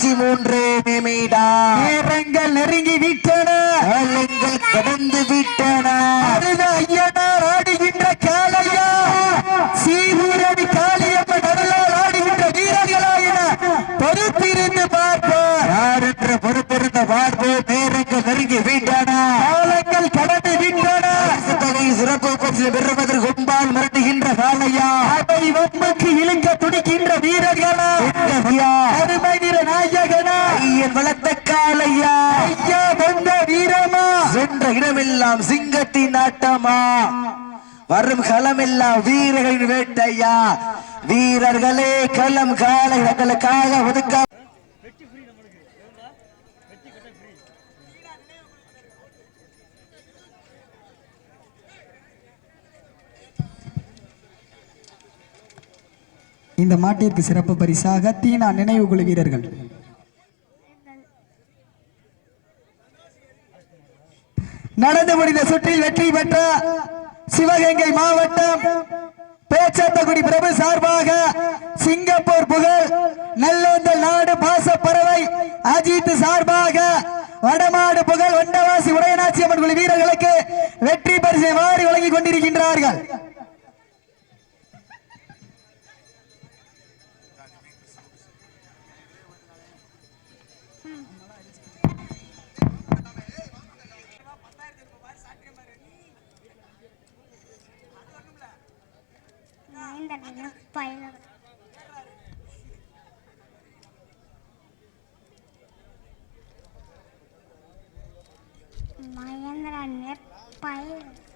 கடைசி 3 நிமிடம். நேரங்கள் நெருங்கி விட்டன, காலங்கள் கடந்து விட்டன. ஐயனார் ஆடுகின்ற காளையா, சீரடி காளியம்மன் அருளால் ஆடுகின்ற வீரர்களா என பொறுத்திருந்து பார்ப்போம். யார் என்று பொறுத்திருந்து பார்ப்போம். நேரங்கள் நெருங்கி விட்டன, காலங்கள் கடந்து விட்டன. சிறப்பு பரிசு பெறுவதற்கு கொம்பால் மிரட்டுகின்ற காளையா, அவை வம்புக்கு இழுக்க துடிக்கின்ற வீரர்களா, அருமை நிற நாயகனா, ஐயன் வளர்த்த காளையா, ஐயா வந்த வீரமா, சென்ற இடமெல்லாம் சிங்கத்தின் ஆட்டமா, வரும் களமெல்லாம் வீரர்களின் வேட்டையா. வீரர்களே களம் கால இடங்களுக்காக ஒதுக்க இந்த மாட்டிற்கு சிறப்பு பரிசாக தீனா நினைவு குழு வீரர்கள் நடந்து முடிந்த சுற்றில் வெற்றி பெற்ற சிவகங்கை மாவட்டம் பேச்சாத்தகுடி பிரபு சார்பாக சிங்கப்பூர் புகழ் நல்லோந்தல் நாடு பாசப்பறவை அஜித் சார்பாக வடமாடு புகழ் வண்டவாசி உடையநாச்சி அம்மன் குழு வீரர்களுக்கு வெற்றி பரிசை வாரி வழங்கிக் கொண்டிருக்கின்றார்கள்.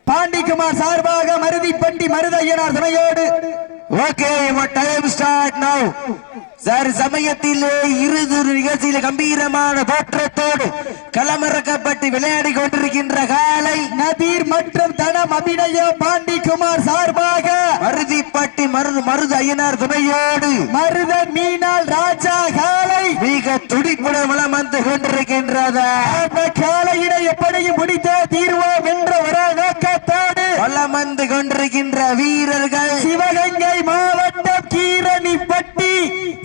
பாண்டிக்குமார் சார்பாக மருதிப்பட்டி மருதையனார் துணையோடு okay time start now. Sir சமயத்திலே இறுதி நிகழ்ச்சியில கம்பீரமான தோற்றத்தோடு களமிறக்கப்பட்டு விளையாடி கொண்டிருக்கின்ற காலை நதீர் மற்றும் தனம் அபிநயம் பாண்டிக்குமார் சார்பாக மருதிப்பட்டி மருது ஐயனார் துணையோடு மருதன் மீனால் ராஜா காலை மிக துடிப்புடன் வளம் வந்து கொண்டிருக்கின்றது. அந்த காலையினை எப்படியும் முடித்த தீர்வோம் என்ற ஒரு நோக்கத்தோடு வளம் வந்து கொண்டிருக்கின்ற வீரர்கள் சிவகங்கை மாவட்டம் கீரணிப்பட்டி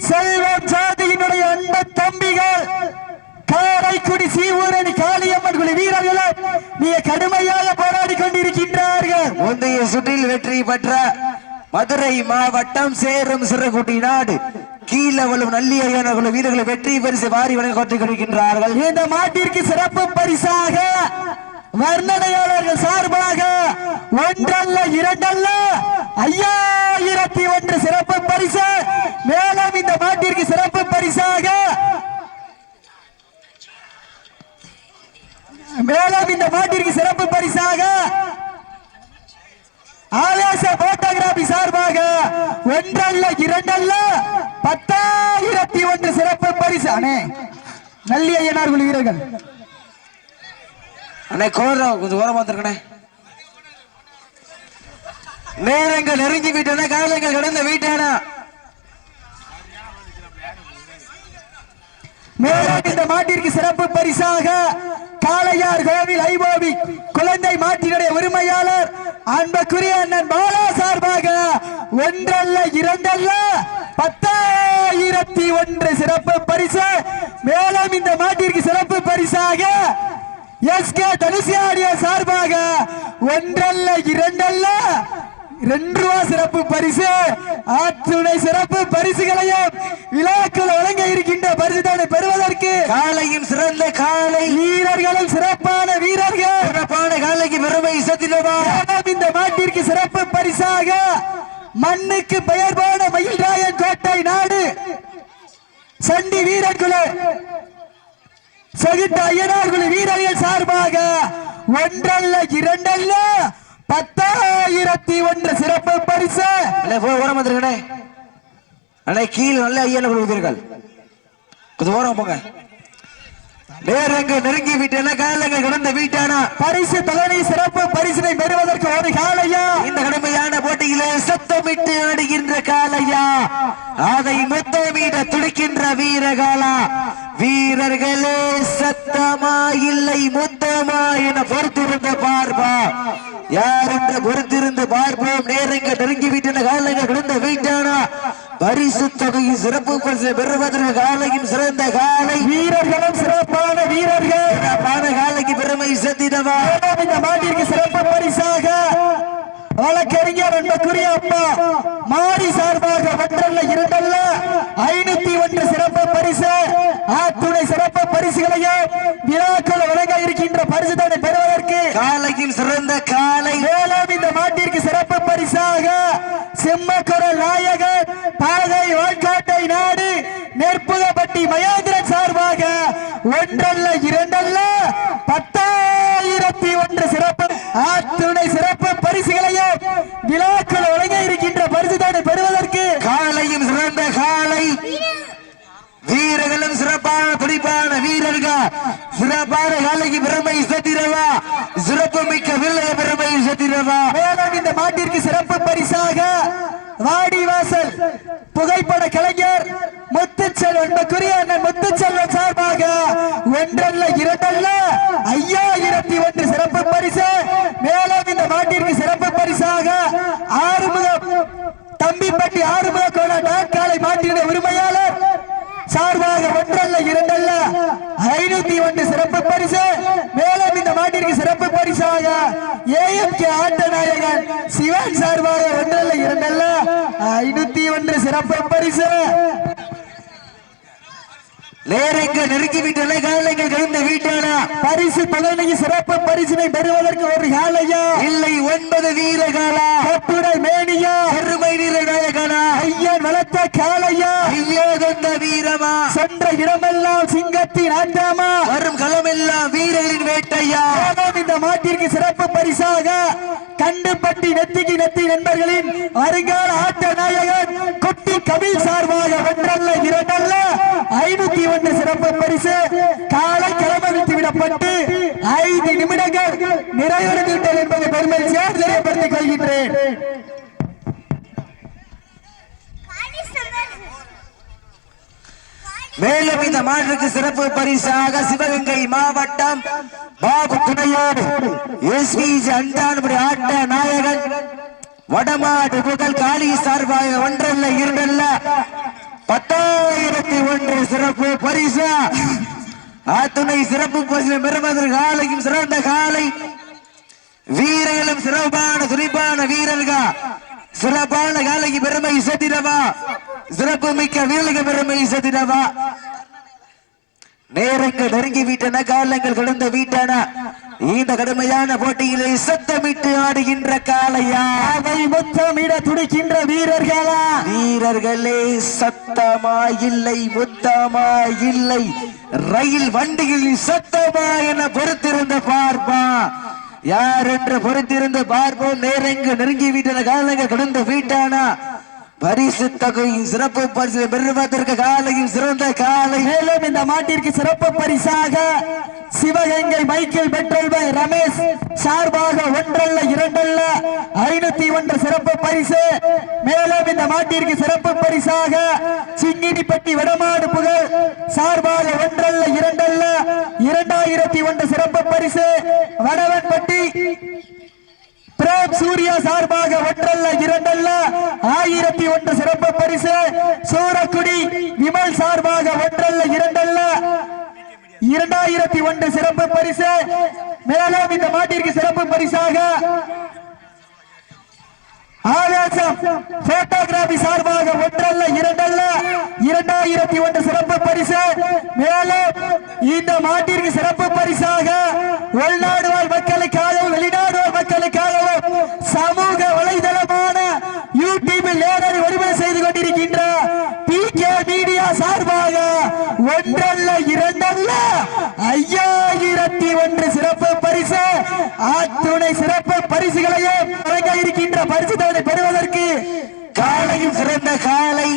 செல்வம் சாதியினுடைய அன்பு தம்பிகள் காரைக்குடி சீவூரணி காளியம்மன் குழு வீரர்களும் மிக கடுமையாக போராடி கொண்டிருக்கின்றார்கள். முந்தைய சுற்றில் வெற்றி பெற்ற மதுரை மாவட்டம் சேரும் சிறகுட்டி நாடு கீழவளும் நல்லியான குழு வீரர்கள் வெற்றி பரிசு வாரி வழங்கி கொண்டிருக்கின்றார்கள். இந்த மாட்டிற்கு சிறப்பு பரிசாக வர்ணனையாளர்கள் சார்பாக ஒன்றல்ல இரண்டல்ல 5001 சிறப்பு பரிசு, மேலும் இந்த மாட்டிற்கு சிறப்பு பரிசாக ஆவேச போட்டோகிராபி சார்பாக ஒன்றல்ல இரண்டல்ல 10,001 சிறப்பு பரிசு. அண்ணே நல்லி ஐயனார் குழு வீரர்கள் அண்ணே கொஞ்சம் ஓரமா வந்துருக்கணே. நேரங்கள் நெருங்கி விட்டன, காலங்கள் கடந்த வீட்டான. மேலும் இந்த மாட்டிற்கு சிறப்பு பரிசாக காளையார் கோவில் ஐபோபி குழந்தை மாட்டினுடைய உரிமையாளர் அன்புக்குரிய அண்ணன் பாலா சார்பாக ஒன்றல்ல இரண்டல்ல 10,001 சிறப்பு பரிசு. மேலும் இந்த மாட்டிற்கு சிறப்பு பரிசாக எஸ்கே தனுசியாடிய சார்பாக ஒன்றல்ல இரண்டல்ல 2 ரூபா சிறப்பு பரிசு. ஆற்றுணை சிறப்பு பரிசுகளையும் விழாக்கள் வழங்க இருக்கின்ற பரிசுகளை பெறுவதற்கு காலையும் சிறந்த காலை வீரர்களும் சிறப்பான வீரர்கள் சிறப்பான காலைக்கு பெருமை சத்திரமா. இந்த மாட்டிற்கு சிறப்பு பரிசாக மண்ணுக்கு பெயர் போன மயில்ராயன் கோட்டை நாடு சண்டி வீரர்குழு சகித்த ஐயனார் குழு வீரர்கள் சார்பாக ஒன்றல்ல இரண்டல்ல 10,001 சிறப்பு பரிசு. ஓரம் வந்துருக்கே அண்ணே, கீழ் நல்ல ஐயனார் குழு வீரர்கள் கொஞ்சம் ஓரம் போங்க. நேரங்கள் நெருங்கி விட்டன, காலங்கள் கடந்த வீட்டான. பரிசு தொகை சிறப்பு பரிசினை பெறுவதற்கு ஒரு காளையா, இந்த கடுமையான போட்டியிலே சத்தமிட்டு ஆடுகின்ற காளையா, அதை முத்தமிட துடிக்கின்ற வீரகாலா. வீரர்களே சத்தமா இல்லை முத்தமா என பொறுத்திருந்த பார்ப்பா, யார் என்று பொறுத்திருந்து பார்ப்போம். நேரங்கள் நெருங்கி விட்டன, காலங்கள் கடந்த வீட்டானா. பரிசு தொகையின் சிறப்பு பரிசு பெறுவதற்கு காலையும் சிறந்த காலை வீரர்களும் சிறப்பான வீரர்கள் காலைக்கு பெருமை சேர்த்திடவா இந்த மாட்டிற்கு சிறப்பு பரிசாக வழக்கறிஞர் அன்புக்குரிய அப்பா மாறி சார்பாக ஒன்றல்ல இரண்டல்ல 501 சிறப்பு பரிசு ஆத்துணை சிறப்பு பரிசுகளையும் விழாக்கள் வழங்க இருக்கின்ற பரிசுதனை பெறுவதற்கு காலையும் சிறந்த காலை மேலும் இந்த மாட்டிற்கு சிறப்பு பரிசாக சிம்மக்குரல் நாயகன் பாதை வாழ்காட்டை நாடு நெற்புகப்பட்டி மகேந்திரன் சார்பாக ஒன்றல்ல இரண்டல்ல 10,001 சிறப்பு ஆத்துணை சிறப்பு பரிசுகளையும் விழாக்கள் வழங்க இருக்கின்ற பரிசுதனை பெறுவதற்கு காலையும் சிறந்த காலை வீரர்களும் சிறப்பான துடிப்பான வீரர்கள் சிறப்பான காலைக்கு பெருமை சேர்த்திடவா சிறப்பு மிக்க வில்லைய பெருமை சேர்த்திடவா மேலும் இந்த மாட்டிற்கு சிறப்பு பரிசாக வாடிவாசல் புகைப்பட கலைஞர் முத்துச்செல்வன் அண்ணன் முத்துச்செல்வன் சார்பாக ஒன்றல்ல இரண்டல்ல 5,001 சிறப்பு பரிசு மேலும் இந்த மாட்டிற்கு சிறப்பு பரிசாக தம்பிப்பட்டி ஆறுமுக கோண காலை மாட்டினுடைய உரிமையாளர் சார்பாக ஒன்றல்ல இரண்டல்ல 501 சிறப்பு பரிசு மேலும் இந்த மாட்டிற்கு சிறப்பு பரிசாக AMK ஆட்ட நாயகன் சிவன் சார்பாக ஒன்றல்ல இரண்டல்ல 501 சிறப்பு பரிசு நேரங்க நெருங்கி விட்டன காலைகள் கலந்த வீட்டானா பரிசு பலனை சிறப்பு பரிசினை பெறுவதற்கு ஒரு காலையா இல்லை 9 வீரகாலா கட்டுடை மேனியா பெருமை வீரநாயகனா ஐயன் வளர்த்த காலையா ஐயோ தந்த வீரமா சென்ற இடமெல்லாம் சிங்கத்தின் ஆட்டாமா வரும் களமெல்லாம் வீரர்களின் வேட்டையா இந்த மாட்டிற்கு சிறப்பு பரிசாக கண்டுபட்டி நெத்திக்கு நெத்தி நண்பர்களின் வருங்கால ஆட்ட நாயகன் குட்டி கபில் சார்பாக ஒன்றல்ல இரண்டல்ல 501 சிறப்பு பரிசு காலை கிளம்பி விடப்பட்டு 5 நிமிடங்கள் நிறைவடைந்துவிட்டது என்பதை பெருமை சேர்ந்து தெரியப்படுத்திக் கொள்கின்றேன். மேலும் இந்த மாற்றுக்கு சிறப்பு பரிசாக சிவகங்கை மாவட்டம் பாபு துணையோடு எஸ்பிஜி அண்டான்படி ஆட்ட நாயகன் வடமாடு புகழ் காளி சார்பாக ஒன்றல்ல இரண்டல்ல 10,001 சிறப்பு பரிசு அத்துணை சிறப்பு பரிசு பெறுவதற்கு காலையும் சிறந்த காலை வீரர்களும் சிறப்பான துடிப்பான வீரர்கள் சிறப்பான காலைக்கு பெருமை சேர்த்திடவா சிறப்பு மிக்க வீரர்களுக்கு பெருமை சேர்த்திடவா நேரங்கள் நெருங்கி விட்டன காலங்கள் கடந்த விட்டன இந்த கடுமையான போட்டியிலே சத்தமிட்டு ஆடுகின்ற காளையா அதை முத்தமிட துடிக்கின்ற வீரர்களா வீரர்களே சத்தமா இல்லை முத்தமா இல்லை ரயில் வண்டியில் சத்தமா என பொறுத்திருந்த பார்ப்பா யார் என்று பொறுத்திருந்து பார்ப்போம் நேரங்கள் நெருங்கி விட்டன காலங்கள் கடந்த விட்டனா பரிசு தொகையின் சிறப்பு பரிசு பெறுவதற்கு காலையும் சிறந்த காலை மேலும் இந்த மாட்டிற்கு சிறப்பு பரிசாக Sivaganga Michael petrol bunk Ramesh சார்பாக ஒன்றல்ல இரண்டல்ல 501 சிறப்பு பரிசு மேலும் இந்த மாட்டிற்கு சிறப்பு பரிசாக சிங்கினிப்பட்டி வடமாடு புகழ் சார்பாக ஒன்றல்ல இரண்டல்ல 2001 சிறப்பு பரிசு வடவன்பட்டி பிரேம் சூர்யா சார்பாக ஒன்றல்ல இரண்டல்ல 1001 சிறப்பு பரிசு சூரக்குடி விமல் சார்பாக ஒன்றல்ல இரண்டல்ல 2001 சிறப்பு பரிசு மேலும் இந்த மாட்டிற்கு சிறப்பு பரிசாக ஆவேசம் போட்டோகிராபி சார்பாக ஒன்றல்ல இரண்டல்ல 2001 சிறப்பு பரிசு மேலும் இந்த மாட்டிற்கு சிறப்பு பரிசாக உள்நாடு வாழ் மக்களுக்காகவும் வெளிநாடு வாழ் மக்களுக்காகவும் சமூக வலைதளமான யூடியூபில் நேரடி ஒளிபரப்பு செய்து கொண்டிருக்கின்ற PK மீடியா சார்பாக ஒன்றல்ல இரண்டல்ல 5,001 சிறப்பு பரிசு அத்துணை சிறப்பு பரிசுகளையும் வழங்க இருக்கின்ற பரிசு தொகையை பெறுவதற்கு காலையும் சிறந்த காலை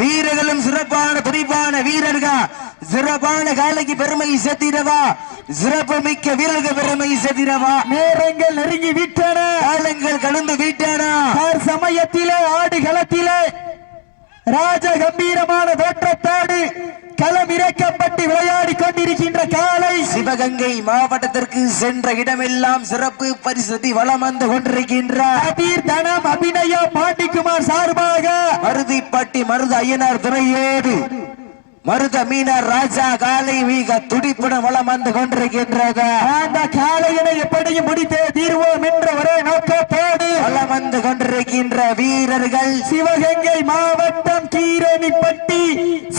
வீரர்களும் சிறப்பான துடிப்பான வீரர்கள் சிறப்பான காலைக்கு பெருமை சேர்த்திடவா சிறப்பு மிக்க வீரர்கள் பெருமை சேர்த்திடவா நேரங்கள் நெருங்கி விட்டன காலங்கள் கடந்து விட்டன சமயத்திலே ஆடு களத்திலே ராஜ கம்பீரமான தோற்றத்தோடு களம் இறக்கப்பட்டு விளையாடி கொண்டிருக்கின்ற காலை சிவகங்கை மாவட்டத்திற்கு சென்ற இடமெல்லாம் சிறப்பு பரிசு வளம் வந்து கொண்டிருக்கின்ற தனம் அபிநயம் பாண்டிக்குமார் சார்பாக மருதிப்பட்டி மருது ஐயனார் துறையோடு மருத மீனர் ராஜா காலை மிக துடிப்புடன் வளம் வந்து கொண்டிருக்கின்றது. அந்த காலையினை எப்படியும் முடித்தே தீர்வோம் என்ற ஒரே நோக்கத்தோடு வளம் வந்து கொண்டிருக்கின்ற வீரர்கள் சிவகங்கை மாவட்டம் கீரணிப்பட்டி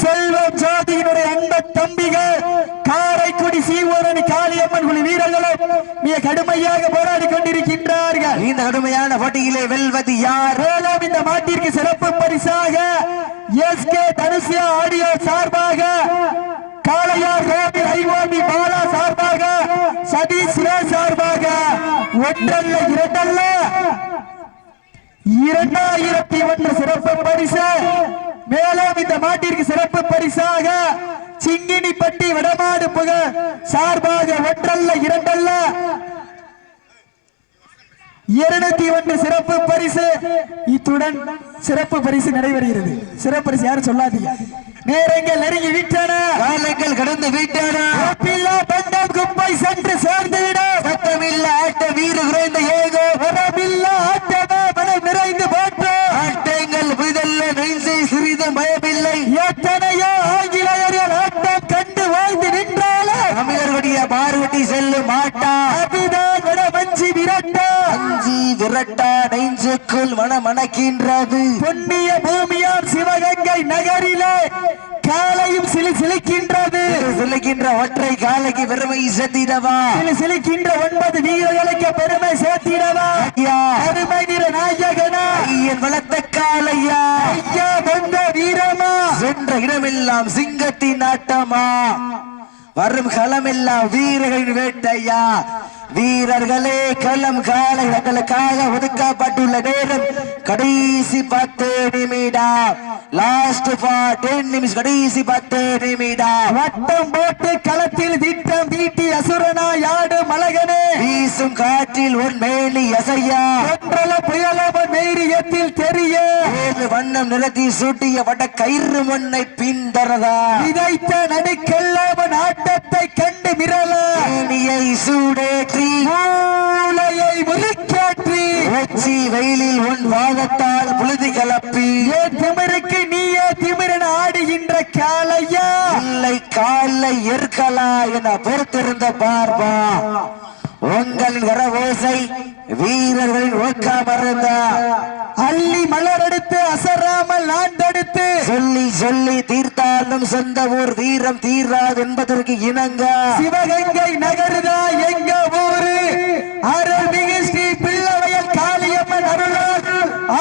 செல்வம் ஜோதியினுடைய அன்ப தம்பிகள் காரைக்குடி சீவோரணி காளியம்மன் குழு வீரர்களும் மிக கடுமையாக போராடி கொண்டிருக்கின்றார்கள். இந்த கடுமையான போட்டியிலே வெல்வது யார்? மேலும் இந்த மாட்டிற்கு சிறப்பு பரிசாக எஸ்கே தனுசியா ஆடியோ சார்பாக காளையார் கோவில் ஐஓபி பாலா சார்பாக சதீஷ் சார்பாக ஒன்றல்ல இரண்டல்ல 2001 சிறப்பு பரிசு. மேலும் இந்த மாட்டிற்கு சிறப்பு பரிசாக சிங்கினிப்பட்டி வடமாடு புக சார்பாக ஒன்றல்ல இரண்டல்ல 201 சிறப்பு பரிசு. இத்துடன் சிறப்பு பரிசு நிறைவேறுகிறது. சிறப்பு பரிசு யாரும் சொல்லாதீங்க. நேரங்கள் நெருங்கி விட்டன, காலங்கள் கடந்து விட்டன. பண்டம் குப்பை சென்று சேர்ந்துவிட சத்தமில்ல ஆட்ட வீர குறைந்த ஏகோ வரமில்ல ஆட்டமே மனம் நிறைந்து போட்டு ஆட்டங்கள் புரிதல்ல நெஞ்சை சிறிதும் பயமில்லை. எத்தனையோ ஆங்கிலேயர்கள் ஆட்டம் கண்டு வாழ்ந்து நின்றாலும் தமிழர்களுடைய பார்வட்டி செல்லும் ஆட்டா அதுதான் வடமஞ்சி விரட்டா அஞ்சி விரட்டா நெஞ்சுக்குள் மனமணக்கின்றது. புண்ணிய பூமியார் சிவகங்கை நகரிலே காலையும் சிலிக்கின்றது. சிலிக்கின்ற ஒற்றை காலைக்கு பெருமை சேர்த்திடவா, சிலிக்கின்ற 9 வீரர்களுக்கு பெருமை சேர்த்திடவா. பெருமை நிற நாயகனா ஐயன் வளர்த்த காலையா, ஐயா வந்த வீரமா, சென்ற இடமெல்லாம் சிங்கத்தின் ஆட்டமா, வரும் களமெல்லாம் வீரர்களின் வேட்டையா. வீரர்களே களம் காலைகளுக்காக ஒதுக்கப்பட்டுள்ள நேரம் கடைசி 10 நிமிடம். லாஸ்ட் 10 நிமிஷம், கடைசி 10 நிமிடம். வட்டம் போட்டு களத்தில் திட்டம் தீட்டி அசுரனா யாடு மலகனே வீசும் காற்றில் உன் மேலி அசையா, ஒன்றல புயலவன் தைரியத்தில் தெரிய ஏழு வண்ணம் நிறத்தி சூட்டிய வட கயிறு மண்ணை பின்தரதா விதைத்த நடுக்கெல்லாமன் ஆட்டத்தை கண்டு மிரள ஏணியை சூடேற்றி மூளையை முறுக்கேற்றி உச்சி வெயிலில் உன் வாதத்தால் புழுதி கலப்பி ஏன் திமிருக்கு நீயே திமிரன் ஆடுகின்ற காலையா இல்லை காலை ஏற்கலா என பொறுத்திருந்த பார்ப்பா. உங்களின் கரவோசை வீரர்களின் ஊக்கமருந்த அள்ளி மலரெடுத்து அசராமல் ஆண்டெடுத்து சொல்லி சொல்லி தீர்த்தாலும் சொந்த ஊர் வீரம் தீராது என்பதற்கு இணங்க சிவகங்கை நகருதா எங்க ஊரு அருள்மிகு ஸ்ரீ பிள்ளவயல் காளியம்மன் அருளால்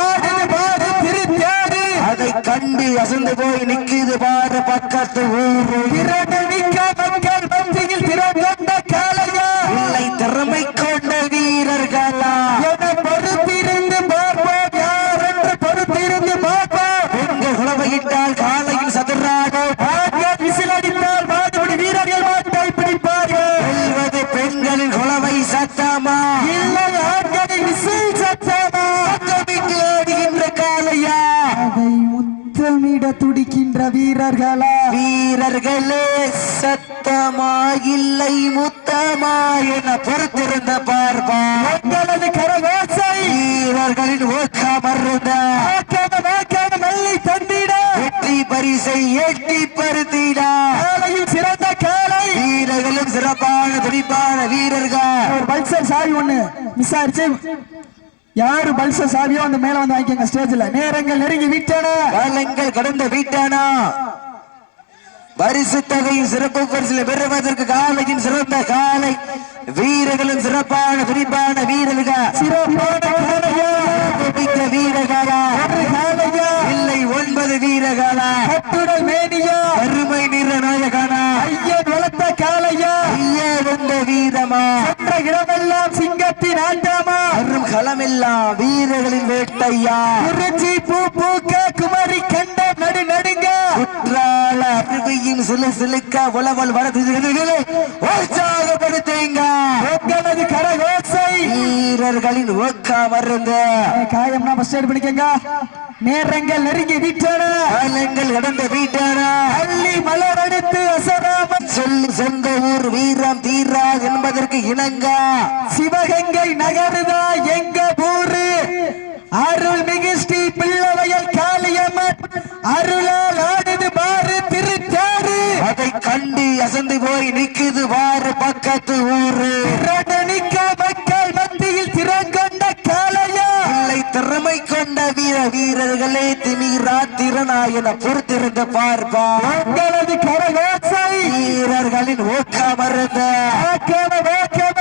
ஆடுது பாடு திருத்தேடு அதை கண்டு அசந்து போய் நிக்குது பாரு பக்கத்து ஊரு. திரண்டு நிற்க மக்கள் மத்தியில் திறந்த காளையா இல்லை திறமை கொண்ட வீரர்களா என பொறுத்திருந்து பார்ப்போம் யார் என்று பொறுத்திருந்து பார்ப்போம். பெண்கள் குளவையிட்டால் காலையில் சதுராடும், ஆண்கள் விசிலடித்தால் மாடுபிடி வீரர்கள் மாட்டை பிடிப்பார்கள். வெல்வது பெண்களின் குளவை சத்தமா இல்லை ஆண்களின் விசில் சத்தமா சத்தமிட்டு ஆடுகின்ற காலையா அதை முத்தமிட துடிக்கின்ற வீரர்களா வீரர்களே சத்தமா இல்லை முத்தமா என பொறுத்திருந்த பார்ப்பா. எங்களது கரகோசை வீரர்களின் ஊக்கமருந்த மல்லி தந்திட வெற்றி பரிசை எட்டி பருத்திட காலையில் சிறந்த காலை வீரர்களும் சிறப்பான துடிப்பான வீரர்கள். ஒரு பல்சர் சாவி ஒண்ணு மிஸ் ஆயிடுச்சு. யாரு பல்சர் சாவியோ அந்த மேல வந்து வாங்கிக்கங்க ஸ்டேஜ்ல. நேரங்கள் நெருங்கி விட்டன, காலங்கள் கடந்த வீட்டானா பரிசு தொகையின் சிறப்பு பரிசில் பெறுவதற்கு காலையின் சிறந்த காலை வீரர்களும் சிறப்பான துடிப்பான வீரர்கள். சிறப்பான காளையா, மிக்க வீரர்களா ஒரு காளையா, இல்லை 9 வீரர்களா, கட்டுடல் மேனியா, அருமை நிற நாயகனா, ஐயன் வளர்த்த காளையா, ஐயே வந்த வீரமா, சென்ற இடமெல்லாம் சிங்கத்தின் ஆண்டாமா, அரும் களமெல்லாம் வீரர்களின் வேட்டையா. குறிச்சி பூ பூக்க குமரி கண்டம் நடு நடுங்க குற்றால அருவியின் சிலுக்க உளவல் வரது உற்சாகப்படுத்துங்க. உங்களது கரகோசை வீரர்களின் ஊக்கம் மருந்து காயம்னா ஃபர்ஸ்ட் எய்ட் பண்ணிக்கங்க. நேரங்கள் நெருங்கி விட்டன, காலங்கள் கடந்த வீட்டான அள்ளி மலர் அடித்து அசராம சொல்லி சொந்த ஊர் வீரம் தீரா என்பதற்கு இணங்க சிவகங்கை நகருதா எங்க ஊரு அருள்மிகு ஸ்ரீ பிள்ளவயல் காளியம்மன் அருளால் ஆடுது பாரு திருச்சாறு. அதை கண்டு அசந்து போய் நிக்குது வாரு பக்கத்து ஊரு. நிக்க மக்கள் மத்தியில் திறங்கொண்ட காளையா இல்லை திறமை கொண்ட வீரர்களே திமிரா திறனாயன பொறுத்திருந்து பார்ப்பா. உங்களது கரகோசை வீரர்களின் ஊக்கமருந்த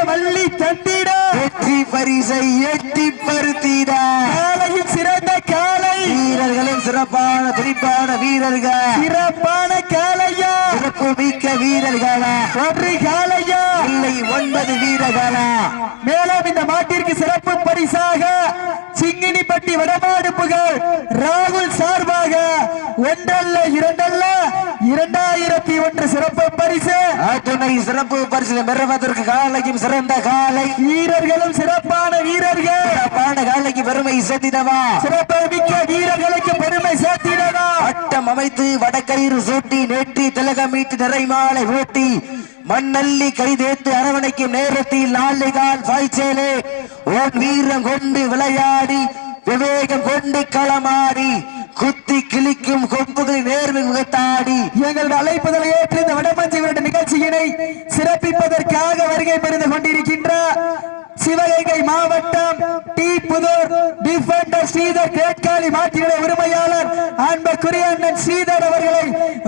வள்ளி தந்திட வெற்றி பரிசை எட்டி பருத்திட காளையில் சிறந்த காளை வீரர்களின் சிறப்பான துடிப்பான வீரர்கள் சிறப்பான காளையா சிறப்பு மிக்க வீரர்களா ஒரு காளையா இல்லை 9 வீரர்களா. மேலும் இந்த மாட்டிற்கு சிறப்பு பரிசாக சிங்கினிப்பட்டி வடமாடு புகழ் ராகுல் சார்பாக ஒன்றல்ல இரண்டல்ல 2001 சிறப்பு பரிசு. துணை சிறப்பு பரிசு பெறுவதற்கு காலைக்கும் சிறந்த காலை வீரர்களும் சிறப்பான வீரர்கள் சிறப்பான காலைக்கு பெருமை சேர்த்திடவா. சிறப்பு மிக்க வீரர்களுக்கு பெருமை சேர்த்திடவா. வட்டம் அமைத்து வடக்கயிறு சூட்டி நேற்றி திலகமீட்டு நிறைமாலை ஊட்டி மண்ணல்லி கைதேத்து அரவணைக்கும் நேரத்தில் நாளைகால் பாய்ச்சேலே ஓன் வீரம் கொண்டு விளையாடி விவேகம் கொண்டு களமாடி குத்தி கிழிக்கும் கொம்புகளை நேர்மை முகத்தாடி எங்களுடைய அழைப்புதலை ஏற்று இந்த வடமஞ்சி விரட்டு நிகழ்ச்சியினை சிறப்பிப்பதற்காக வருகை பெறுந்து கொண்டிருக்கின்ற சிவகங்கை மாவட்டம் டி புதூர் டிஃபெண்டர் ஸ்ரீதர் கேட்காலி மாற்றினுடைய உரிமையாளர் அன்புக்குரிய அண்ணன் ஸ்ரீதர் அவர்களை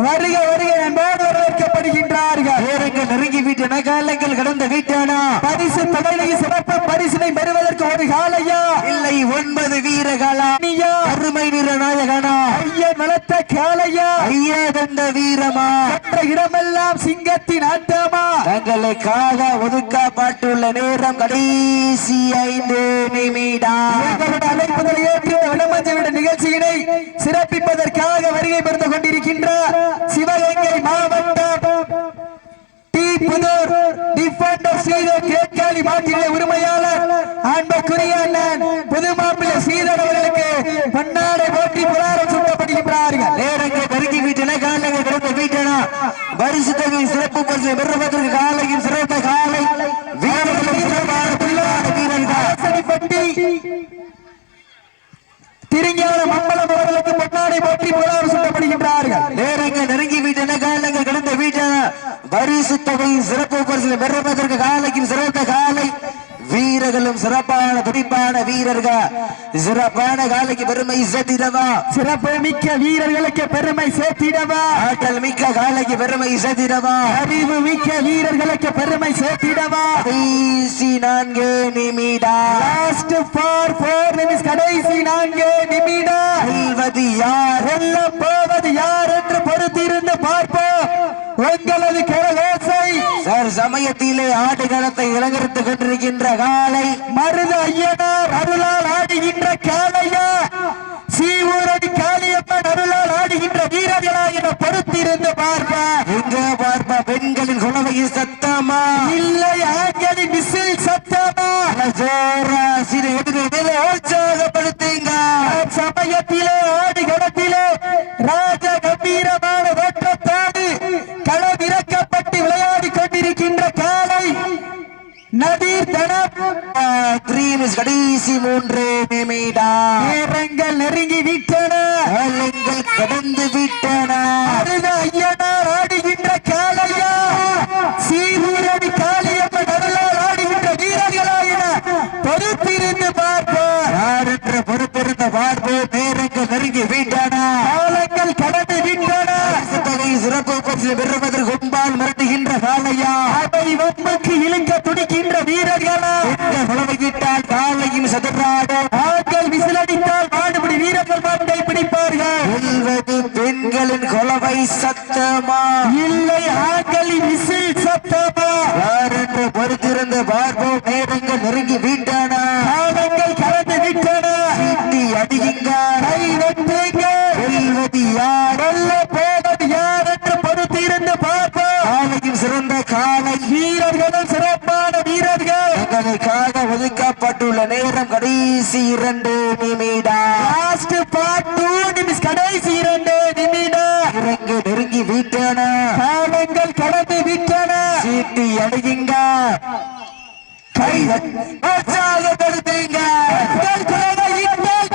வருக வருகை அன்போடு வரவேற்கப்படுகின்றார்கள். நெருங்கி வீட்டு காலங்கள் கடந்த வீட்டானா பரிசு தொகையை சிறப்பு பரிசினை பெறுவதற்கு ஒரு காலையா இல்லை 9 வீரர்களா அருமை வீரநாயகனா ஐயன் வளர்த்த காலையா ஐயா தந்த வீரமா மற்ற இடமெல்லாம் சிங்கத்தின் ஆட்டமா தங்களுக்காக ஒதுக்கப்பட்டுள்ள நேரம் கடைசி 5 நிமிடம். அழைப்புதலை ஏற்று வடமஞ்சி விட நிகழ்ச்சியினை சிறப்பிப்பதற்காக வருகை பெறுந்து கொண்டிருக்கின்ற சிவகங்கை மாவட்டம் டி புதூர் டிஃபெண்டர் ஸ்ரீதர் கேட்காலி மாற்றினுடைய உரிமையாளர் அன்புக்குரிய அண்ணன் புதுமாப்பிள்ளை ஸ்ரீதர் அவர்களுக்கு பன்னாடை போட்டி புலாரம் சூட்டப்படுகின்றார்கள். நேரங்கள் நெருங்கி வீட்டின காலங்கள் கடந்த வீட்டனா பரிசு தொகை சிறப்பு பரிசு பெறுவதற்கு காலையில் சிறந்த காலை வீரர்களும் சிறப்பான புல்லான வீரர்கள் திருஞான மம்பலம் அவர்களுக்கு பொன்னாடை போட்டி புலாரம் சூட்டப்படுகின்றார்கள். நேரங்கள் நெருங்கி வீட்டின காலங்கள் கடந்த வீட்டன பரிசு தொகை சிறப்பு பரிசு பெறுவதற்கு காலைக்கு சிறந்த காலை வீரர்களும் சிறப்பான துடிப்பான வீரர்கள் சிறப்பான காலைக்கு பெருமை சேர்த்திடவா. சிறப்பு மிக்க வீரர்களுக்கு பெருமை சேர்த்திடவா. ஆற்றல் மிக்க காலைக்கு பெருமை சேர்த்திடவா. அறிவு மிக்க வீரர்களுக்கு பெருமை சேர்த்திடவா. கடைசி 4 நிமிடம். லாஸ்ட் ஃபார் 4 நிமிஷம் கடைசி 4 நிமிடம். வெல்வது யார் வெல்ல போவது யார் என்று பொறுத்திருந்து பார்ப்போம். உங்களது கரகோசை சார் சமயத்திலே ஆடுகளத்தை இலங்கரித்துக் கொண்டிருக்கின்ற காலை மருது ஐயனார் அருளால் ஆடுகின்ற காளையா சீவூரடி காளியம்மன் அருளால் ஆடுகின்ற வீரர்களா என பொறுத்திருந்து பார்ப்பா. எங்க பார்ப்பா பெண்களின் குணவை சத்தமா இல்லை ஆண்களின் விசில் சத்தமா ஜோரா சிறு எதிர்களை உற்சாகப்படுத்துங்க. சமயத்திலே ஆடு கடத்திலே ராஜ கம்பீரமான தோற்றத்தோடு களமிறக்கப்பட்டு விளையாடி கொண்டிருக்கின்ற காளை நதீர் தனம் கடைசி 3 நிமிடம். நேரங்கள் நெருங்கி விட்டன காலங்கள் கடந்து விட்டன. அருது ஐயனார் ஆடுகின்ற காளையா சீவூரடி காளியம்மன் அருளால் ஆடுகின்ற வீரர்களா என பொறுத்திருந்து பார்ப்போம். யார் என்ற பொறுத்திருந்து பார்ப்போம். நேரங்கள் நெருங்கி விட்டன. காலங்கள் கடந்து விட்டன. தொகை சிறப்பு பரிசு பெறுவதற்கு கொம்பால் மிரட்டுகின்ற காளையா அவை வம்புக்கு இழுக்க துடிக்கின்ற வீரர்களா விட்டால் காலையும் சதுராடும் ஆட்கள் விசிலடித்தால் மாடுபிடி வீரர்கள் மாட்டை பிடிப்பார்கள். வெல்வது பெண்களின் கொலவை சத்தமா இல்லை ஆண்களின் விசில் சத்தமா யார் என்று பொறுத்திருந்து பார்ப்போம். நேரங்கள் நெருங்கி விட்டன. காலங்கள் கடந்து விட்டன. சீட்டி அடியுங்க கை வெட்டுங்க. வெல்வது யார் வெல்ல போவது யார் என்று பொறுத்திருந்து பார்ப்போம். காலையும் சிறந்த காலை வீரர்களும் சிறப்பான வீரர்கள் வீரர்களுக்காக ஒதுக்கப்பட்டுள்ள நேரம் கடைசி 2 நிமிடம். லாஸ்ட் பார்ட் 2 நிமிஷம், கடைசி 2 நிமிடம். இறங்கு நெருங்கி விட்டன, காலங்கள் கடந்து விட்டன. சீட்டி அடியுங்க, கை உற்சாகப்படுத்துங்க.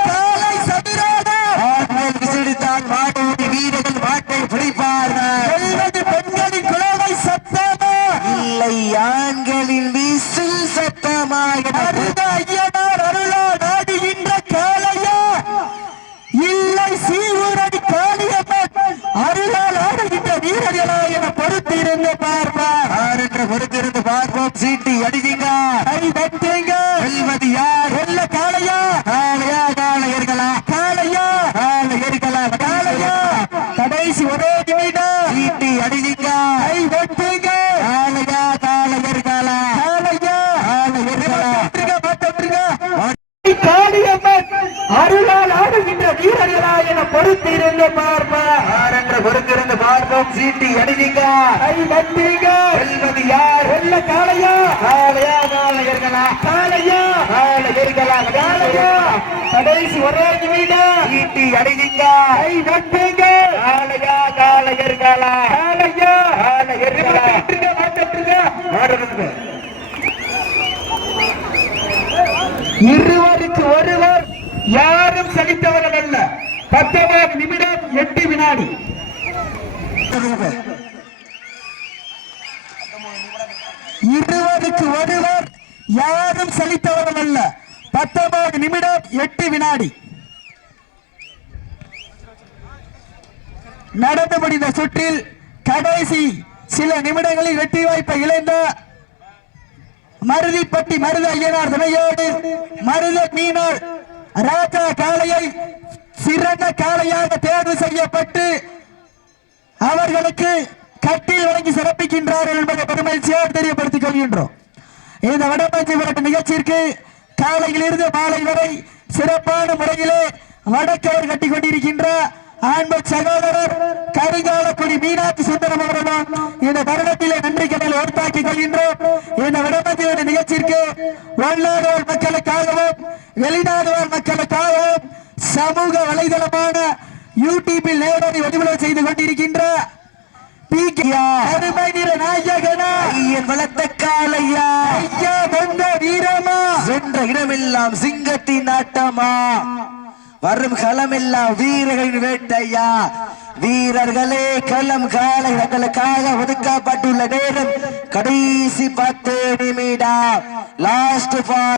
காலை சதுராடம் விசிடித்தான் மாட்டோடி வீரர்கள் மாட்டை பிடிப்பார்கள். பெண்களின் குழந்தை சத்தமா இல்லை ஆண்களின் விசில் சத்தமாக ஐயனார் அருளா நாடுகின்ற காளையா, இல்லை சீவுரணி காளியம்மன் அருளால் ஆடுகின்ற வீரர்களா என பொறுத்திருந்து பார்ப்பார். பொறுத்திருந்து பார்ப்போம். சீட்டி அடிங்க, கை தட்டுங்க. வெல்வது யார்? வெல்ல காளையா, காளையா காளையர்களா? காளையா, காளையர்களா? காளையா. கடைசி ஒரே நிமிடம். சீட்டி அடிங்க, கை தட்டுங்க. காளையா காளையர்களா? காளையா, காளையர்களா? காளியம்மன் அருளால் ஆடுகின்ற வீரர்களா என பொறுத்திருந்து பார்ப்பார். பொறுத்திருந்து பார்ப்போம். சீட்டி அடிங்க, கை தட்டுங்க. வெல்வது யார்? வெல்ல காளையா, காளையா காளையர்களா? காளையா, காளையர்களா? காளையா. கடைசி ஒரே நிமிடம். சீட்டி அடிங்க, கை தட்டுங்க. காளையா காளையர்களா? காளையா, காளையர்களா? இருவருக்கு ஒருவர், யாரும் சலித்தவர்கள் அல்ல. 19 நிமிடம் 8 வினாடி. இருவருக்கு ஒருவர், யாரும் சலித்தவர்கள் அல்ல. 19 நிமிடம் 8 வினாடி. நடந்து முடிந்த சுற்றில் கடைசி சில நிமிடங்களில் வெற்றி வாய்ப்பை இழந்த மருதிப்பட்டி மருத ஐயனார் துணையோடு மருத மீனார் ராஜா காளையை சிறந்த காளையாக தேர்வு செய்யப்பட்டு அவர்களுக்கு கட்டில் வழங்கி சிறப்பிக்கின்றார்கள் என்பதை பெருமகிழ்ச்சியோடு தெரியப்படுத்திக் கொள்கின்றோம். இந்த வடமஞ்சி விரட்டு நிகழ்ச்சிக்கு காலையிலிருந்து மாலை வரை சிறப்பான முறையிலே வடக்கவர் கட்டிக் கொண்டிருக்கின்ற ஆண்பு சகோதரர் கரிகாலக்குடி மீனாட்சி சுந்தரம் அவர்களும் இந்த தருணத்திலே நன்றி கடலை உறுத்தாக்கிக் கொள்கின்றோம். இந்த வடமஞ்சி நிகழ்ச்சிக்கு உள்நாடுவாழ் மக்களுக்காகவும் வெளிநாடுவாழ் மக்களுக்காகவும் சமூக வலைதளமான யூடியூபில் நேரடி ஒளிபரப்பு செய்து கொண்டிருக்கின்ற அருமை நிற நாயகனா வளர்த்த காளையா, ஐயா வந்த வீரமா, சென்ற இடமெல்லாம் சிங்கத்தின் ஆட்டமா, வரும் களமெல்லாம் வீரர்களின் வேட்டையா. வீரர்களே, களம் காளைகளுக்காக ஒதுக்கப்பட்டுள்ள நேரம் கடைசி 10 நிமிடம். லாஸ்ட்